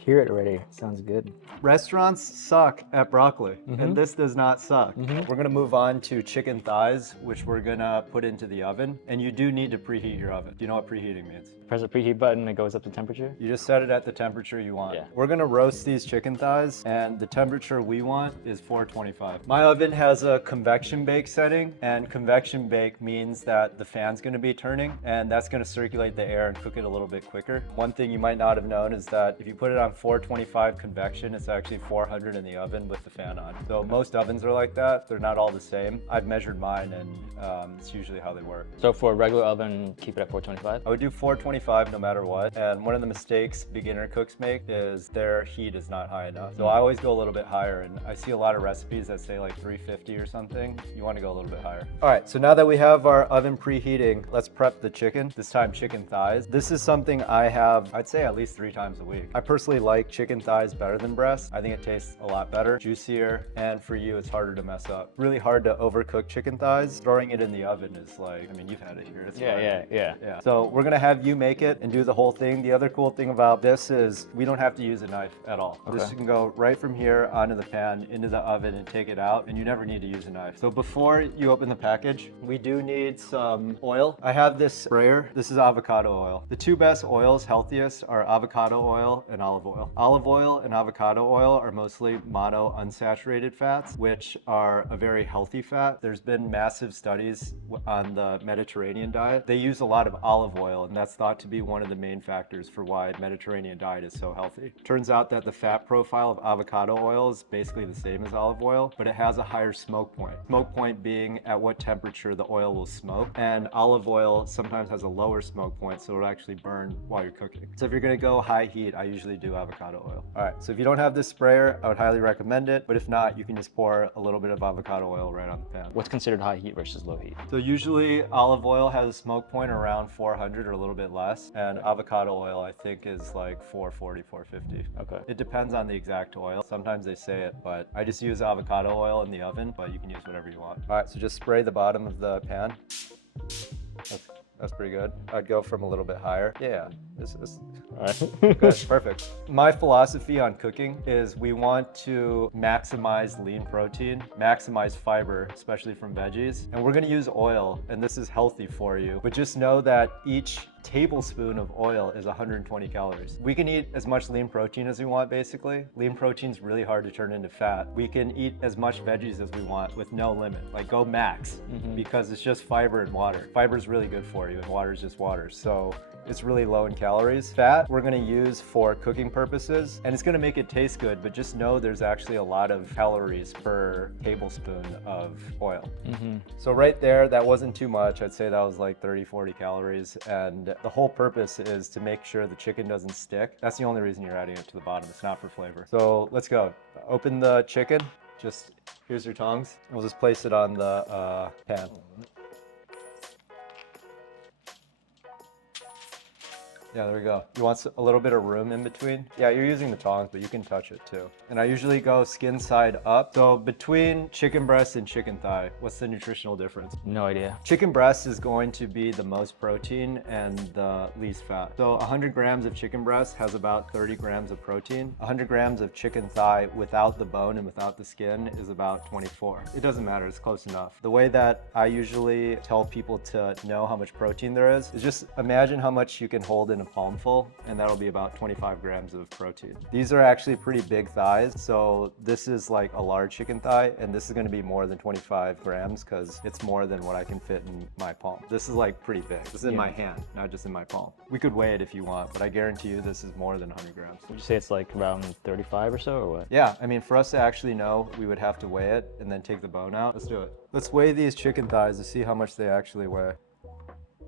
hear it already. Sounds good. Restaurants suck at broccoli, and this does not suck. We're gonna move on to chicken thighs, which we're gonna put into the oven. And you do need to preheat your oven. Do you know what preheating means? Press the preheat button, it goes up to temperature. You just set it at the temperature you want. Yeah. We're gonna roast these chicken thighs, and the temperature we want is 425. My oven has a convection bake setting, and convection bake means that the fan's gonna be turning, and that's gonna circulate the air and cook it a little bit quicker. One thing you might not have known is that if you put it on 425 convection, it's actually 400 in the oven with the fan on. So most ovens are like that. They're not all the same. I've measured mine, and it's usually how they work. So for a regular oven, keep it at 425? I would do 425 no matter what. And one of the mistakes beginner cooks make is their heat is not high enough. So I always go a little bit higher, and I see a lot of recipes that say like 350 or something. You want to go a little bit higher. All right, so now that we have our oven preheating, let's prep the chicken, this time chicken thighs. This is something I have, I'd say at least 3 times a week. I personally like chicken thighs better than breast. I think it tastes a lot better, juicier, and for you, it's harder to mess up. Really hard to overcook chicken thighs. Throwing it in the oven is like, I mean, you've had it here. It's Yeah. So we're gonna have you make it and do the whole thing. The other cool thing about this is we don't have to use a knife at all. Okay. This can go right from here onto the pan, into the oven, and take it out, and you never need to use a knife. So before you open the package, we do need some oil. I have this sprayer. This is avocado oil. The 2 best oils, healthiest, are avocado oil and olive oil. Olive oil and avocado oil are mostly mono unsaturated fats, which are a very healthy fat. There's been massive studies on the Mediterranean diet. They use a lot of olive oil, and that's thought to be one of the main factors for why Mediterranean diet is so healthy. Turns out that the fat profile of avocado oil is basically the same as olive oil, but it has a higher smoke point. Smoke point being at what temperature the oil will smoke, and olive oil sometimes has a lower smoke point, so it'll actually burn while you're cooking. So if you're gonna go high heat, I usually do avocado oil. All right, so if you don't have this sprayer, I would highly recommend it, but if not, you can just pour a little bit of avocado oil right on the pan. What's considered high heat versus low heat? So usually olive oil has a smoke point around 400 or a little bit less, and avocado oil I think is like 440, 450. Okay. It depends on the exact oil. Sometimes they say it, but I just use avocado oil in the oven, but you can use whatever you want. All right, so just spray the bottom of the pan. That's pretty good. I'd go from a little bit higher. Yeah, this All right. good, perfect. My philosophy on cooking is we want to maximize lean protein, maximize fiber, especially from veggies. And we're gonna use oil, and this is healthy for you. But just know that each tablespoon of oil is 120 calories. We can eat as much lean protein as we want, basically. Lean protein's really hard to turn into fat. We can eat as much veggies as we want with no limit. Like go max, because it's just fiber and water. Fiber's really good for you, and water's just water. So it's really low in calories. Fat, we're gonna use for cooking purposes, and it's gonna make it taste good, but just know there's actually a lot of calories per tablespoon of oil. So right there, that wasn't too much. I'd say that was like 30, 40 calories, and the whole purpose is to make sure the chicken doesn't stick. That's the only reason you're adding it to the bottom. It's not for flavor. So let's go. Open the chicken. Just, here's your tongs. We'll just place it on the pan. Yeah, there we go. You want a little bit of room in between? Yeah, you're using the tongs, but you can touch it too. And I usually go skin side up. So between chicken breast and chicken thigh, what's the nutritional difference? No idea. Chicken breast is going to be the most protein and the least fat. So 100 grams of chicken breast has about 30 grams of protein. 100 grams of chicken thigh without the bone and without the skin is about 24. It doesn't matter, it's close enough. The way that I usually tell people to know how much protein there is just imagine how much you can hold in a palmful, and that'll be about 25 grams of protein. These are actually pretty big thighs, so this is like a large chicken thigh, and this is gonna be more than 25 grams because it's more than what I can fit in my palm. This is like pretty big. This is in my hand, not just in my palm. We could weigh it if you want, but I guarantee you this is more than 100 grams. Would you say it's like around 35 or so, or what? Yeah, I mean, for us to actually know, we would have to weigh it and then take the bone out. Let's do it. Let's weigh these chicken thighs to see how much they actually weigh.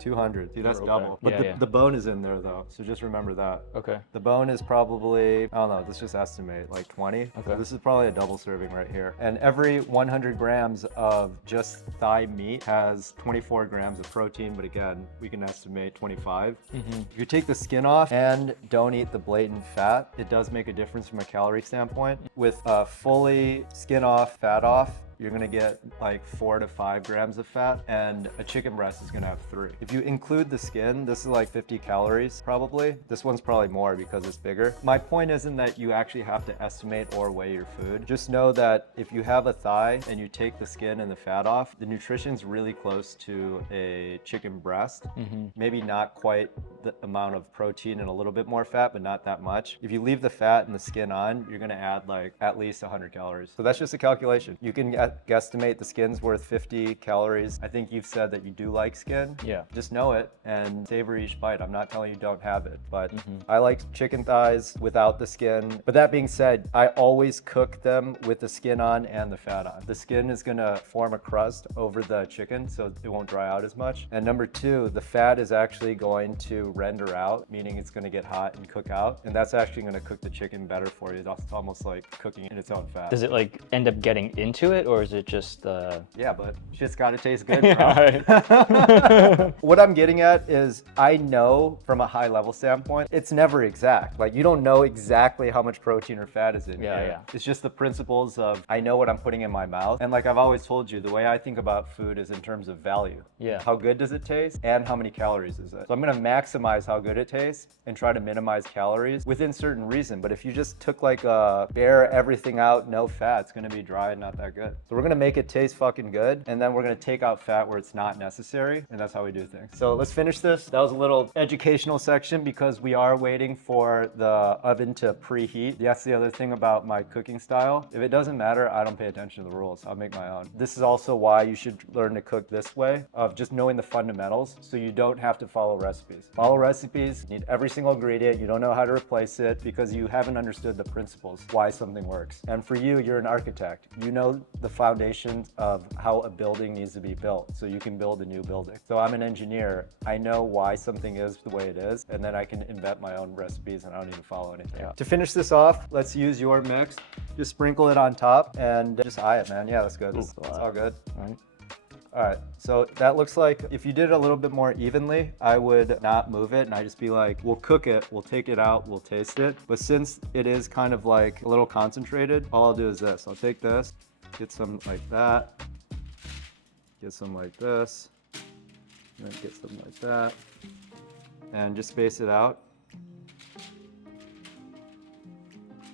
200. See, that's Okay. double. But Yeah, the bone is in there though, so just remember that. Okay. The bone is probably, I don't know, let's just estimate, like 20. Okay. This is probably a double serving right here. And every 100 grams of just thigh meat has 24 grams of protein, but again, we can estimate 25. If you take the skin off and don't eat the blatant fat, it does make a difference from a calorie standpoint. With fully skin off, fat off, you're gonna get like 4 to 5 grams of fat, and a chicken breast is gonna have 3. If you include the skin, this is like 50 calories probably. This one's probably more because it's bigger. My point isn't that you actually have to estimate or weigh your food. Just know that if you have a thigh and you take the skin and the fat off, the nutrition's really close to a chicken breast. Maybe not quite the amount of protein and a little bit more fat, but not that much. If you leave the fat and the skin on, you're gonna add like at least 100 calories. So that's just a calculation. You can guesstimate the skin's worth 50 calories. I think you've said that you do like skin. Yeah. Just know it and savor each bite. I'm not telling you don't have it, but I like chicken thighs without the skin. But that being said, I always cook them with the skin on and the fat on. The skin is gonna form a crust over the chicken so it won't dry out as much. And number 2, the fat is actually going to render out, meaning it's gonna get hot and cook out. And that's actually gonna cook the chicken better for you. It's almost like cooking in its own fat. Does it like end up getting into it, or is it just Yeah, but shit's gotta taste good, bro. Right. What I'm getting at is I know from a high level standpoint, it's never exact. Like you don't know exactly how much protein or fat is in Yeah, here. yeah. It's just the principles of I know what I'm putting in my mouth. And like I've always told you, the way I think about food is in terms of value. Yeah. How good does it taste and how many calories is it? So I'm gonna maximize how good it tastes and try to minimize calories within certain reason. But if you just took like a bare everything out, no fat, it's gonna be dry and not that good. So we're gonna make it taste fucking good, and then we're gonna take out fat where it's not necessary, and that's how we do things. So let's finish this. That was a little educational section because we are waiting for the oven to preheat. That's the other thing about my cooking style. If it doesn't matter, I don't pay attention to the rules. I'll make my own. This is also why you should learn to cook this way, of just knowing the fundamentals so you don't have to follow recipes. Follow recipes, you need every single ingredient, you don't know how to replace it because you haven't understood the principles, why something works. And for you, you're an architect. You know the foundations of how a building needs to be built so you can build a new building. So I'm an engineer. I know why something is the way it is, and then I can invent my own recipes and I don't need to follow anything. Yeah. To finish this off, let's use your mix. Just sprinkle it on top and just eye it, man. Yeah, that's good. That's all good. All right. All right, so that looks like if you did it a little bit more evenly, I would not move it and I'd just be like, we'll cook it, we'll take it out, we'll taste it. But since it is kind of like a little concentrated, all I'll do is this. I'll take this, get some like that, get some like this, and then get some like that, and just space it out.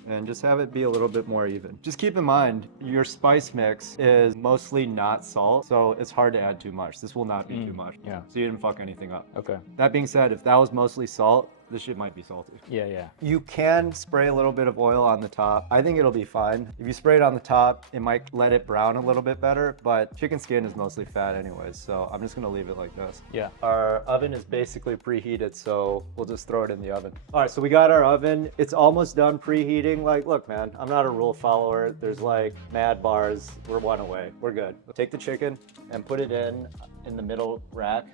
And just have it be a little bit more even. Just keep in mind, your spice mix is mostly not salt, so it's hard to add too much. This will not be too much. Yeah. So you didn't fuck anything up. Okay. That being said, if that was mostly salt, this shit might be salty. Yeah, yeah. You can spray a little bit of oil on the top. I think it'll be fine. If you spray it on the top, it might let it brown a little bit better, but chicken skin is mostly fat anyways, so I'm just gonna leave it like this. Yeah. Our oven is basically preheated, so we'll just throw it in the oven. All right, so we got our oven. It's almost done preheating. Like, look, man, I'm not a rule follower. There's like mad bars. We're one away. We're good. We'll take the chicken and put it in the middle rack.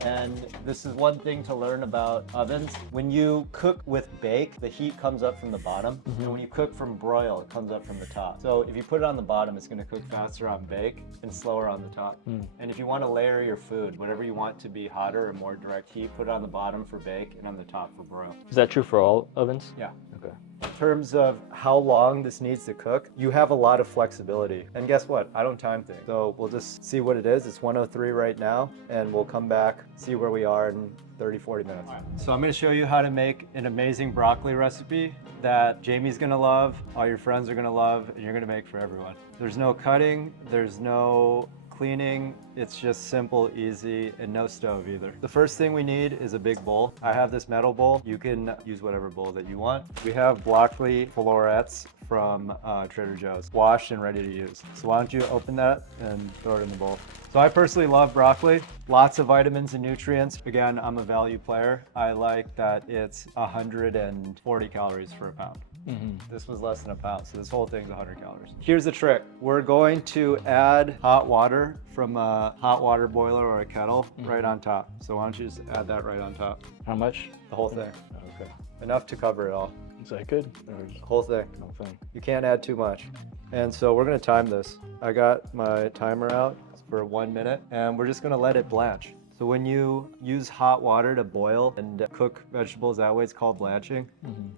And this is one thing to learn about ovens. When you cook with bake, the heat comes up from the bottom. And when you cook from broil, it comes up from the top. So if you put it on the bottom, it's gonna cook faster on bake and slower on the top. And if you wanna layer your food, whatever you want to be hotter or more direct heat, put it on the bottom for bake and on the top for broil. Is that true for all ovens? Yeah. Okay. In terms of how long this needs to cook, you have a lot of flexibility. And guess what? I don't time things. So we'll just see what it is. It's 103 right now, and we'll come back, see where we are in 30, 40 minutes. So I'm gonna show you how to make an amazing broccoli recipe that Jamie's gonna love, all your friends are gonna love, and you're gonna make for everyone. There's no cutting, there's no cleaning, it's just simple, easy, and no stove either. The first thing we need is a big bowl. I have this metal bowl. You can use whatever bowl that you want. We have broccoli florets from Trader Joe's, washed and ready to use. So why don't you open that and throw it in the bowl. So I personally love broccoli. Lots of vitamins and nutrients. Again, I'm a value player. I like that it's 140 calories for a pound. This was less than a pound, so this whole thing's 100 calories. Here's the trick. We're going to add hot water from a hot water boiler or a kettle right on top. So why don't you just add that right on top? How much? The whole thing. Okay. Enough to cover it all. Is that good? Or The whole thing. no thing? You can't add too much. And so we're gonna time this. I got my timer out for 1 minute and we're just gonna let it blanch. So when you use hot water to boil and cook vegetables that way, it's called blanching.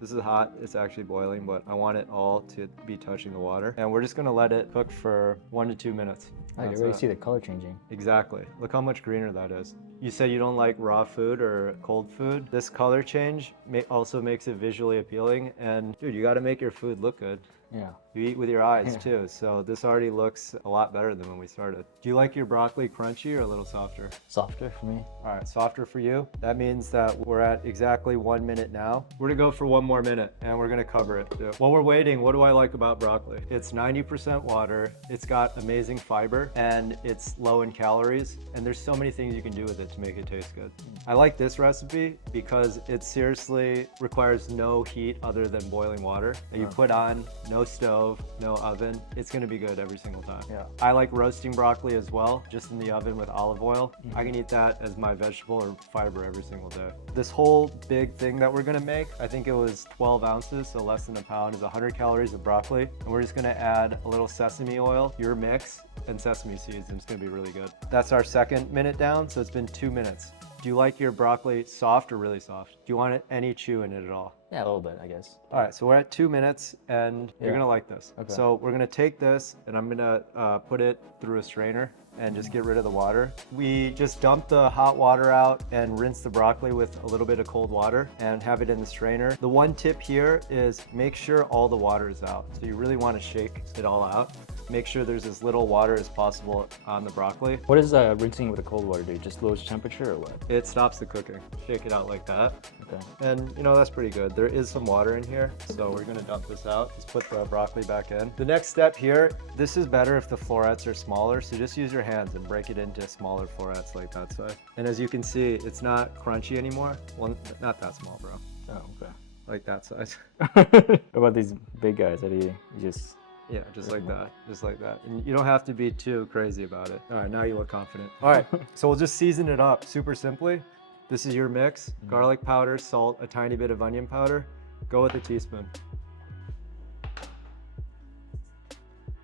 This is hot, it's actually boiling, but I want it all to be touching the water. And we're just gonna let it cook for 1 to 2 minutes. I can That's already it. see the color changing. Exactly. Look how much greener that is. You said you don't like raw food or cold food. This color change also makes it visually appealing. And dude, you gotta make your food look good. Yeah. You eat with your eyes too, so this already looks a lot better than when we started. Do you like your broccoli crunchy or a little softer? Softer for me. All right, softer for you. That means that we're at exactly 1 minute now. We're gonna go for 1 more minute and we're gonna cover it. While we're waiting, what do I like about broccoli? It's 90% water, it's got amazing fiber, and it's low in calories, and there's so many things you can do with it to make it taste good. I like this recipe because it seriously requires no heat other than boiling water that you put on, no stove, no oven. It's gonna be good every single time. Yeah. I like roasting broccoli as well, just in the oven with olive oil. I can eat that as my vegetable or fiber every single day. This whole big thing that we're gonna make, I think it was 12 ounces, so less than a pound, is 100 calories of broccoli. And we're just gonna add a little sesame oil, your mix, and sesame seeds, and it's gonna be really good. That's our 2nd minute down, so it's been 2 minutes. Do you like your broccoli soft or really soft? Do you want any chew in it at all? Yeah, a little bit, I guess. All right, so we're at 2 minutes and you're Yeah. gonna like this. Okay. So we're gonna take this and I'm gonna put it through a strainer and just get rid of the water. We just dump the hot water out and rinse the broccoli with a little bit of cold water and have it in the strainer. The one tip here is make sure all the water is out. So you really wanna shake it all out. Make sure there's as little water as possible on the broccoli. What does rinsing with the cold water do? Just lowers temperature or what? It stops the cooking. Shake it out like that. Okay. And you know, that's pretty good. There is some water in here, so we're gonna dump this out. Just put the broccoli back in. The next step here, this is better if the florets are smaller, so just use your hands and break it into smaller florets like that size. And as you can see, it's not crunchy anymore. Well, not that small, bro. Oh, okay. Like that size. What about these big guys? How do you just... Yeah, just like that, just like that. And you don't have to be too crazy about it. All right, now you look confident. All right, so we'll just season it up super simply. This is your mix: garlic powder, salt, a tiny bit of onion powder. Go with a teaspoon.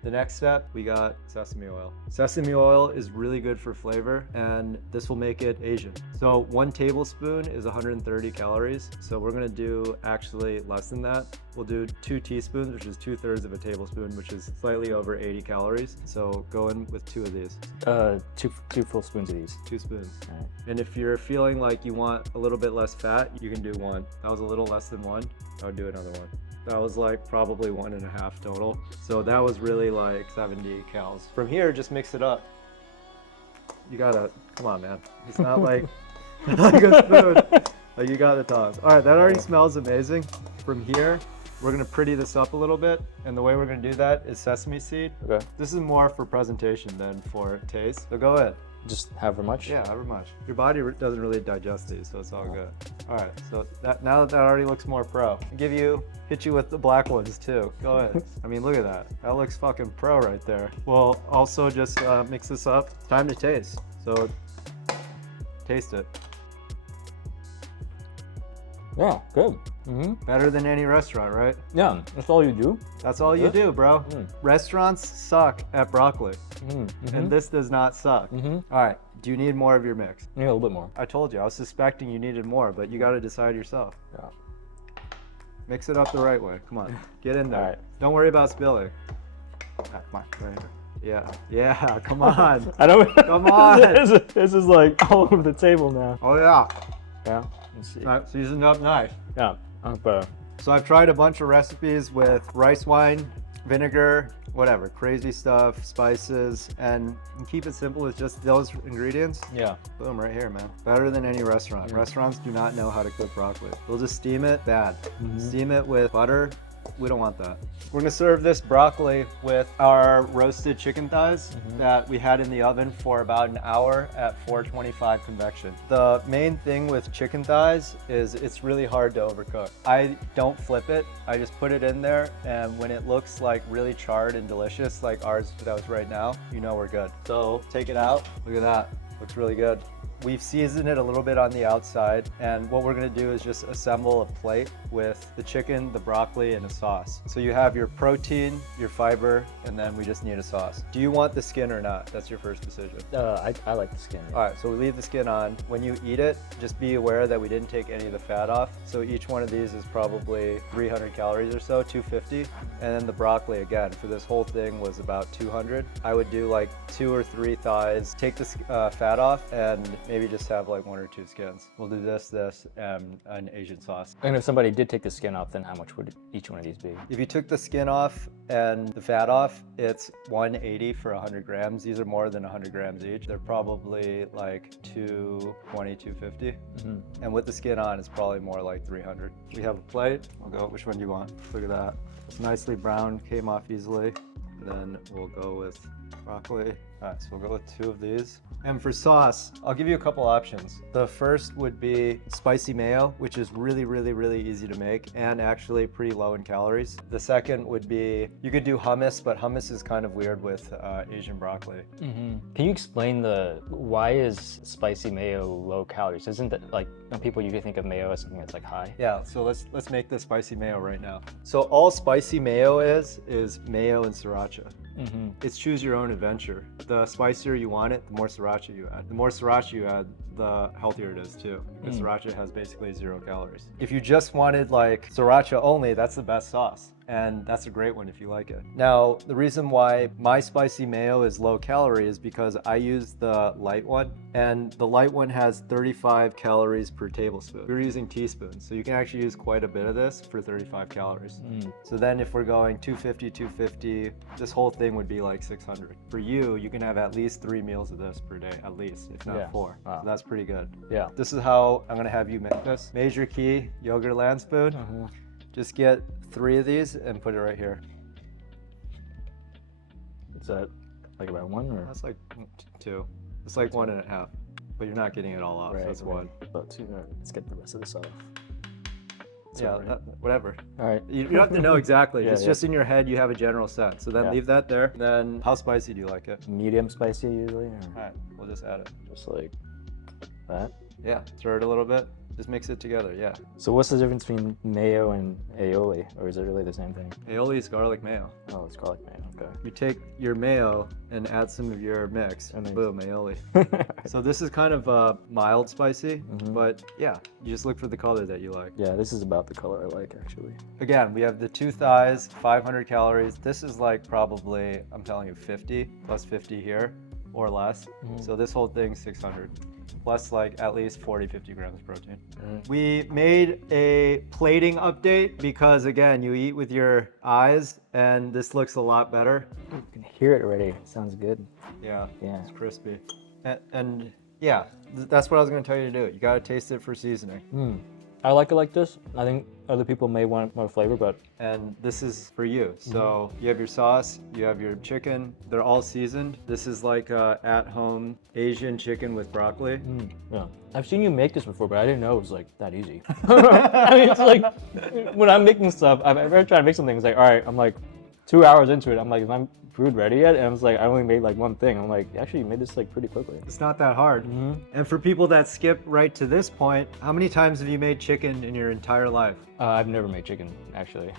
The next step, we got sesame oil. Sesame oil is really good for flavor, and this will make it Asian. So 1 tablespoon is 130 calories. So we're gonna do actually less than that. We'll do 2 teaspoons, which is 2/3 of a tablespoon, which is slightly over 80 calories. So go in with 2 of these. two full spoons of these. 2 spoons. All right. And if you're feeling like you want a little bit less fat, you can do 1. That was a little less than 1. I would do another 1. That was like probably 1.5 total. So that was really like 70 cals. From here, just mix it up. You gotta, come on, man. It's not like, like a spoon. Like you got the tongs. All right, that already smells amazing. From here, we're gonna pretty this up a little bit. And the way we're gonna do that is sesame seed. Okay. This is more for presentation than for taste. So go ahead. Just however much? Yeah, however much. Your body doesn't really digest these, so it's all good. All right, so now that already looks more pro. Hit you with the black ones too. Go ahead. I mean, look at that. That looks fucking pro right there. We'll also just mix this up. Time to taste. So taste it. Yeah, good. Mm-hmm. Better than any restaurant, right? Yeah, that's all you do? That's all you do, bro. Mm. Restaurants suck at broccoli, Mm-hmm. and this does not suck. Mm-hmm. All right, do you need more of your mix? Yeah, a little bit more. I told you, I was suspecting you needed more, but you got to decide yourself. Yeah. Mix it up the right way. Come on, get in there. All right. Don't worry about spilling. Come on. Yeah, come on. I don't... Come on. This is like all over the table now. Oh yeah. Yeah, let's see. All right, seasoned up nice. Yeah, So I've tried a bunch of recipes with rice wine, vinegar, whatever, crazy stuff, spices, and keep it simple with just those ingredients. yeah. Boom, right here, man. Better than any restaurant. Restaurants do not know how to cook broccoli. They'll just steam it, bad. Steam it with butter. We don't want that. We're gonna serve this broccoli with our roasted chicken thighs that we had in the oven for about an hour at 425 convection. The main thing with chicken thighs is it's really hard to overcook. I don't flip it. I just put it in there, and when it looks like really charred and delicious, like ours that was right now, you know we're good. So take it out. Look at that. Looks really good. We've seasoned it a little bit on the outside, and what we're gonna do is just assemble a plate with the chicken, the broccoli, and a sauce. So you have your protein, your fiber, and then we just need a sauce. Do you want the skin or not? That's your first decision. I like the skin. All right, so we leave the skin on. When you eat it, just be aware that we didn't take any of the fat off. So each one of these is probably 300 calories or so, 250. And then the broccoli, again, for this whole thing was about 200. I would do like 2 or 3 thighs, take the fat off, and maybe just have like 1 or 2 skins. We'll do this, and an Asian sauce. And if somebody did take the skin off, then how much would each one of these be? If you took the skin off and the fat off, it's 180 for 100 grams. These are more than 100 grams each. They're probably like 220, 250. And with the skin on, it's probably more like 300. We have a plate. I'll go, which one do you want? Look at that. It's nicely brown, came off easily. And then we'll go with broccoli. All right, so we'll go with 2 of these. And for sauce, I'll give you a couple options. The first would be spicy mayo, which is really, really, really easy to make and actually pretty low in calories. The second would be, you could do hummus, but hummus is kind of weird with Asian broccoli. Can you explain why is spicy mayo low calories? Isn't that like, when people usually think of mayo as something that's like high? Yeah, so let's make the spicy mayo right now. So all spicy mayo is mayo and sriracha. It's choose your own adventure. The spicier you want it, the more sriracha you add. The more sriracha you add, the healthier it is too. Because sriracha has basically 0 calories. If you just wanted like sriracha only, that's the best sauce. And that's a great one if you like it. Now, the reason why my spicy mayo is low calorie is because I use the light one, and the light one has 35 calories per tablespoon. We're using teaspoons, so you can actually use quite a bit of this for 35 calories. So then if we're going 250, 250, this whole thing would be like 600. For you, you can have at least 3 meals of this per day, at least, if not 4. Wow. So that's pretty good. Yeah. This is how I'm gonna have you make this. Major key, yogurt land spoon. Just get 3 of these and put it right here. Is that like about 1 or? That's like 2. It's like 1.5, but you're not getting it all off. Right, That's 1. About 2. All right, let's get the rest of this off. Yeah, whatever. All right. You don't have to know exactly. Yeah, It's yeah. just in your head. You have a general sense. So then leave that there. Then how spicy do you like it? Medium spicy usually, or All right, we'll just add it. just like that? Yeah, stir it a little bit. Just mix it together. Yeah. So what's the difference between mayo and aioli, or is it really the same thing? Aioli is garlic mayo. Oh, it's garlic mayo. Okay. You take your mayo and add some of your mix, and boom, aioli. So this is kind of mild spicy, but yeah, you just look for the color that you like. Yeah, this is about the color I like actually. Again, we have the 2 thighs, 500 calories. This is like probably, I'm telling you, 50 plus 50 here or less. So this whole thing 600. Plus like at least 40, 50 grams of protein. We made a plating update because again, you eat with your eyes and this looks a lot better. You can hear it already. It sounds good. Yeah, Yeah. it's crispy. And yeah, that's what I was gonna tell you to do. You gotta taste it for seasoning. I like it like this. I think other people may want more flavor, but And this is for you. So you have your sauce, you have your chicken. They're all seasoned. This is like at-home Asian chicken with broccoli. yeah. I've seen you make this before, but I didn't know it was like that easy. I mean, it's like when I'm making stuff, I've ever tried to make something. It's like, all right, I'm like 2 hours into it. I'm like, is my food ready yet? And I was like, I only made like 1 thing. I'm like, actually, you made this like pretty quickly. It's not that hard. And for people that skip right to this point, how many times have you made chicken in your entire life? I've never made chicken, actually.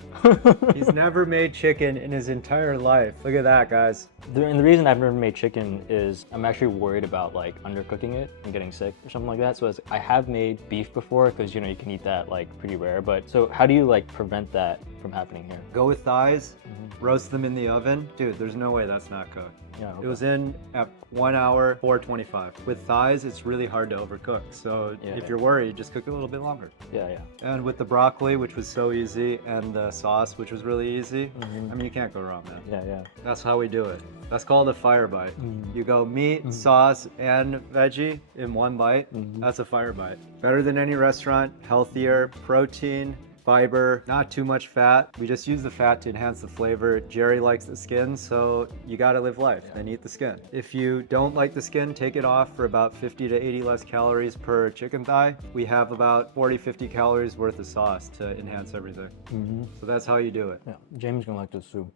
He's never made chicken in his entire life. Look at that, guys. And the reason I've never made chicken is I'm actually worried about like undercooking it and getting sick or something like that. So I have made beef before because, you know, you can eat that like pretty rare. But so how do you like prevent that from happening here? Go with thighs, roast them in the oven. Dude, there's no way that's not cooked. Yeah, It was in at 1 hour, 425. With thighs, it's really hard to overcook. So if you're worried, just cook it a little bit longer. Yeah. And with the broccoli, which was so easy, and the sauce, which was really easy, I mean, you can't go wrong, man. Yeah. That's how we do it. That's called a fire bite. You go meat, sauce, and veggie in 1 bite. That's a fire bite. Better than any restaurant, healthier, protein, fiber, not too much fat. We just use the fat to enhance the flavor. Jerry likes the skin, so you gotta live life and eat the skin. If you don't like the skin, take it off for about 50 to 80 less calories per chicken thigh. We have about 40, 50 calories worth of sauce to enhance everything. So that's how you do it. Yeah. James gonna like this too.